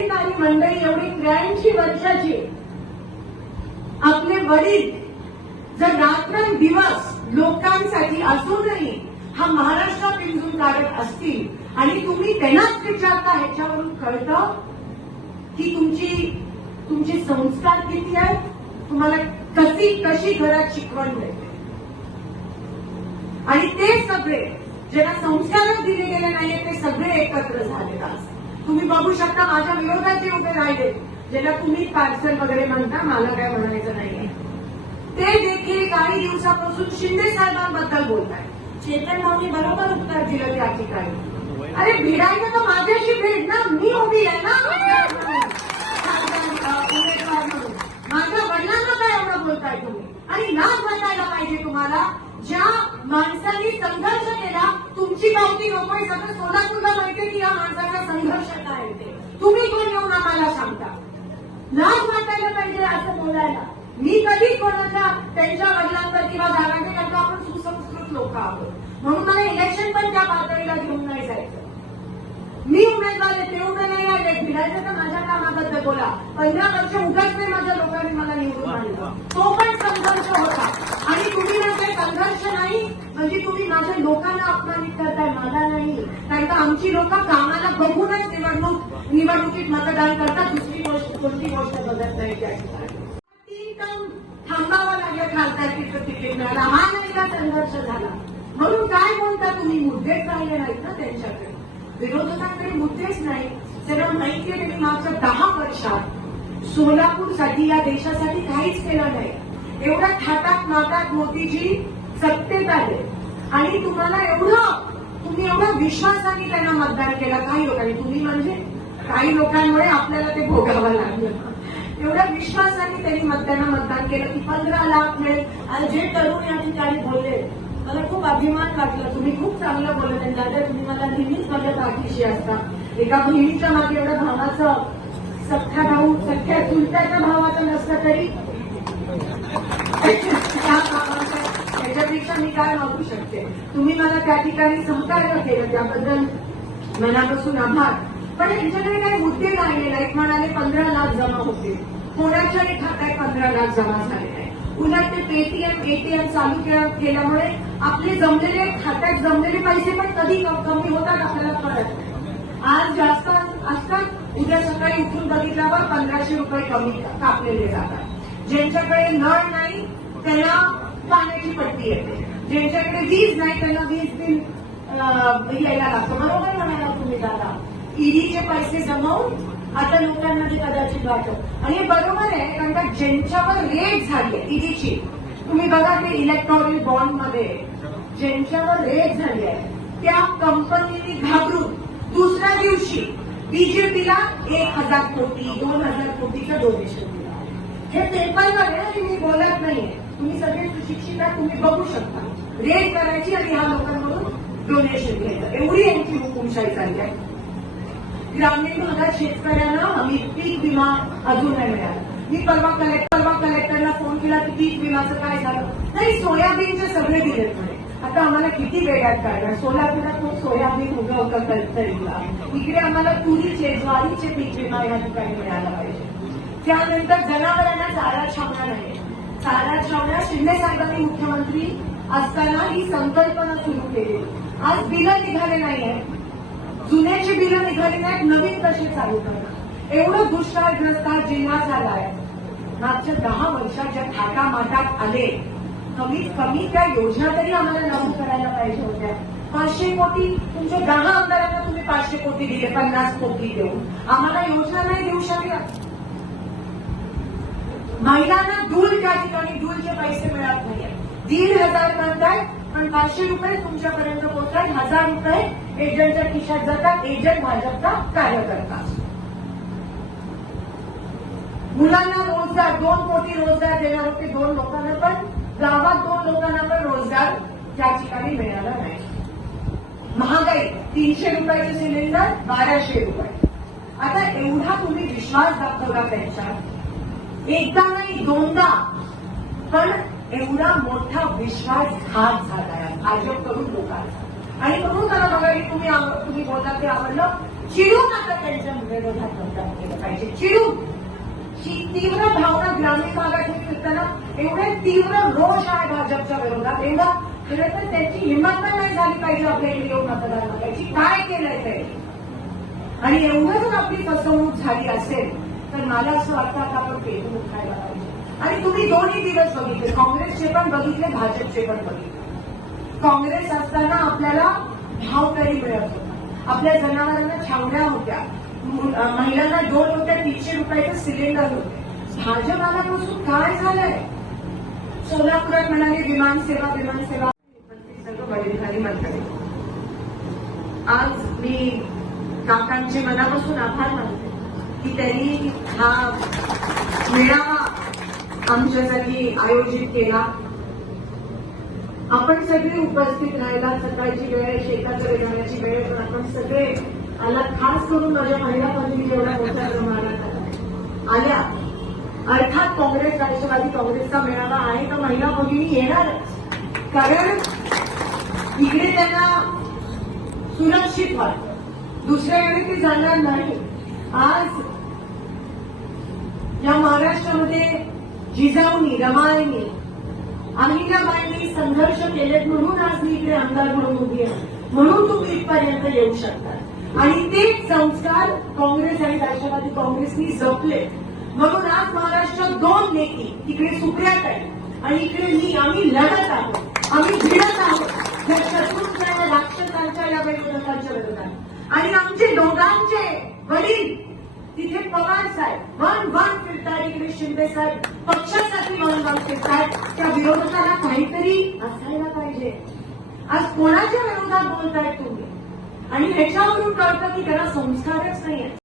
मंडळी एवढी 83 वर्षाची, आपले वडील जर रात्रंदिवस लोकांसाठी असूनही हा महाराष्ट्र पिंजून काढत असतील आणि तुम्ही त्यांनाच विचारता, ह्याच्यावरून कळतं की तुमचे संस्कार किती आहेत, तुम्हाला कशी घरात शिकवण मिळते. आणि ते सगळे ज्यांना संस्कारच दिले गेले नाहीये ते सगळे एकत्र झालेले असतात. तुम्ही बघू शकता माझ्या विरोधात जे उभे राहिले, ज्याला तुम्ही पार्सल वगैरे म्हणता, मला काय म्हणायचं नाहीये, ते देखील काही दिवसापासून शिंदे साहेबांबद्दल बोलताय. चेतन भाऊनी बरोबर उत्तर दिलं त्या ठिकाणी. अरे भिडायचं तर माझ्याशी भेट ना, मी उभी आहे ना उमेदवार म्हणून. माझ्या वडिलांना काय एवढं बोलताय तुम्ही? आणि लाज वाटायला पाहिजे तुम्हाला, ज्या माणसांनी संघर्ष केला. तुमची पावती नकोय, सगळं सोलापूरला माहितीये की या माणसाचा संघर्ष काय ते. तुम्ही कोण येऊन आम्हाला सांगता? लाज वाटायला पाहिजे असं बोलायला. मी कधी कोणाच्या त्यांच्या वडिलांवर किंवा दाराने कारण आपण सुसंस्कृत लोक आहोत, म्हणून मला इलेक्शन पण त्या पातळीला घेऊन नाही जायचं. मी उमेदवार आहे, ते उभे नाही आले, भिडायचं तर माझ्या कामाबद्दल बोला. 15 वर्ष उगाच नाही माझ्या लोकांनी मला निवडून आणलं, तो पण संघर्ष होता. आणि तुम्ही म्हणजे संघर्ष नाही म्हणजे तुम्ही माझ्या लोकांना अपमानित करताय, मला नाही. कारण का आमची लोक कामाला बघूनच निवडणुकीत मतदान करतात, दुसरी कोणती गोष्ट बघत नाही. त्या ठिकाणी 3 टर्म थांबावं लागलं खासदारकीचं तिकीट मिळालं, हा नाही का संघर्ष झाला. म्हणून काय बोलता तुम्ही? मुद्देच राहिले नाहीत ना त्यांच्याकडे, विरोधकांकडे मुद्देच नाही. त्यांना माहितीये त्यांनी मागच्या 10 वर्षात सोलापूरसाठी या देशासाठी काहीच केलं नाही. एवढ्या थाटात माटात मोदीजी सत्तेत आले आणि तुम्ही एवढा विश्वासाने त्यांना मतदान केलं. काही लोकांनी, तुम्ही म्हणजे काही लोकांमुळे आपल्याला ते भोगावं लागलं. एवढ्या विश्वासाने त्यांनी त्यांना मतदान केलं की 15 लाख मिळेल. आणि जे तरुण या ठिकाणी बोलले, मला खूप अभिमान वाटला. तुम्ही खूप चांगलं बोलत आहे दादा, तुम्ही मला नेहमीच माझ्या पाठीशी असता. एका बहिणीच्या मागे एवढं भावाचं, सख्या भाऊ सख्या चुलत्याच्या भावाचं नसतं तरी त्याच्यापेक्षा मी काय मागू शकते. तुम्ही मला त्या ठिकाणी सहकार्य केलं, त्याबद्दल मनापासून आभार. पण यांच्याकडे काही मुद्दे राहिले नाहीत. म्हणाले 15 लाख जमा होते, कोणाच्याही खात्यात 15 लाख जमा झाले नाही. उलट ते पेटीएम एटीएम चालू केल्यामुळे आपले जमलेले खात्यात जमलेले पैसे पण कधी कमी होतात आपल्याला कळत नाही. आज जास्त असतात, उद्या सकाळी उठून बघितल्यावर 1500 रुपये कमी कापलेले जातात. ज्यांच्याकडे नळ नाही त्यांना पाण्याची पट्टी येते, ज्यांच्याकडे वीज नाही त्यांना वीज बिल यायला लागतं. बरोबर म्हणाला तुम्ही दादा. ईडीचे पैसे जमवून आता लोकांना ते कदाचित वाटत. आणि हे बरोबर आहे, कारण का ज्यांच्यावर रेट झाली ईडीची, तुम्ही बघा ते इलेक्ट्रॉनिक बॉन्डमध्ये ज्यांच्यावर रेट झाली आहे त्या कंपनीने घाबरून दुसऱ्या दिवशी बीजेपीला 1000 कोटी 2000 कोटीचं डोनेशन दिलं. हे पेपरवर आहे आणि मी बोलत नाहीये, तुम्ही सगळे सुशिक्षित आहात, तुम्ही बघू शकता. रेट करायची आणि ह्या लोकांकडून डोनेशन घ्यायचं, एवढी यांची हुकुमशाही चालली आहे. ग्रामीण भागात शेतकऱ्यांना हमी पीक विमा अजून नाही मिळाला. मी परवा कलेक्टरला फोन केला की पीक विमाचं काय झालं. नाही, सोयाबीनचे सगळे दिलेत म्हणे. आता आम्हाला किती वेळात काढणार? सोलापुरात खूप सोयाबीन उगवतं कल्चरीला, इकडे आम्हाला तुरीचे ज्वारीचे पीक विमा या ठिकाणी मिळाला पाहिजे. त्यानंतर जनावरांना चारा छावण्या नाही. चारा छावण्या शिंदे साहेबांनी मुख्यमंत्री असताना ही संकल्पना सुरू केली. आज बिलं निघाले नाहीये, जुन्याची बिलं निघाली नाहीत, नवीन कशी चालू करणार? एवढं दुष्काळग्रस्त हा जिल्हा झालाय. मागच्या 10 वर्षात ज्या थाटामाटात आले, कमीत कमी त्या योजना तरी आम्हाला लागू करायला पाहिजे होत्या. 500 कोटी तुमच्या 10 आमदारांना तुम्ही 500 कोटी दिले, 50 कोटी देऊन आम्हाला योजना नाही देऊ शकल्या. महिलांना दूध त्या ठिकाणी दूधचे पैसे मिळत नाहीये. 1,500 म्हणताय पण 500 रुपये तुमच्यापर्यंत पोहोचतात, 1000 रुपये एजंटच्या खिशात जातात. एजंट भाजपचा कार्यकर्ता. मुलांना रोजगार 2 कोटी रोजगार देणार होते 2 लोकांना, पण गावात 2 लोकांना पण रोजगार त्या ठिकाणी मिळाला नाही. महागाई 300 रुपयाचे सिलेंडर 1200 रुपये. आता एवढा तुम्ही विश्वास दाखवला त्यांच्यात, एकदा नाही 2दा, पण एवढा मोठा विश्वासघात झाला भाजपकडून लोकांचा. आणि म्हणून मला बघा की तुम्ही बोलता ते आवडलं चिडून आता त्यांच्या विरोधात मतदान केलं पाहिजे. चिडून ही तीव्र भावना ग्रामीण भागात फिरताना एवढे तीव्र रोष आहे भाजपच्या विरोधात, एवढा खरं तर त्याची हिंमत पण नाही झाली पाहिजे आपल्याकडे येऊन मतदान करायची. काय केलंय ते? आणि एवढं जर आपली फसवणूक झाली असेल तर मला असं वाटतं आता आपण पेटून उठायला पाहिजे. आणि तुम्ही दोन्ही दिवस बघितले, काँग्रेसचे पण बघितले, भाजपचे पण बघितले. काँग्रेस असताना आपल्याला भाव तरी मिळत होता, आपल्या जनावरांना छावण्या होत्या, महिलांना डोल होत्या, 300 रुपयाचं सिलेंडर होते. भाजप आल्यापासून काय झालंय? सोलापुरात म्हणाले विमानसेवा सगळं वडीलधारी मंत्री. आज मी काकांचे मनापासून आभार मानते की त्यांनी हा मेळावा आमच्यासाठी आयोजित केला. आपण सगळे उपस्थित राहायला, सकाळची वेळ, शेताकडे जाण्याची वेळ, पण आपण सगळे आला. खास करून माझ्या महिला भगिनी जेवढ्या मोठ्या प्रमाणात आल्या. अर्थात काँग्रेस, राष्ट्रवादी काँग्रेसचा मेळावा आहे तर महिला भगिनी येणारच, कारण इकडे त्यांना सुरक्षित वाटतं, दुसऱ्याकडे ते जाणार नाही. आज या महाराष्ट्रामध्ये जिजाऊनी, रमाईनी, अहिल्याबाईंनी संघर्ष केलेत म्हणून आज मी इकडे आमदार म्हणून उभी आहे, म्हणून तुम्ही इथपर्यंत येऊ शकता. आणि तेच संस्कार काँग्रेस आणि राष्ट्रवादी काँग्रेसनी जपले, म्हणून आज महाराष्ट्रात 2 नेती, तिकडे सुप्रियाताई आणि इकडे मी, आम्ही लढत आहोत, आम्ही भिडत आहोत या शत्रूंच्या, राक्षसांच्या, या विरोधकांच्या विरोधात. आणि आमचे दोघांचे वडील तिथे पवार साहेब वन फिरतात, इकडे शिंदे साहेब पक्षासाठी वन फिरतात. त्या विरोधकाला काहीतरी असायला पाहिजे. आज कोणाच्या विरोधात बोलतायत तुम्ही? आणि ह्याच्यावरून कळतं की त्याला संस्कारच नाहीये.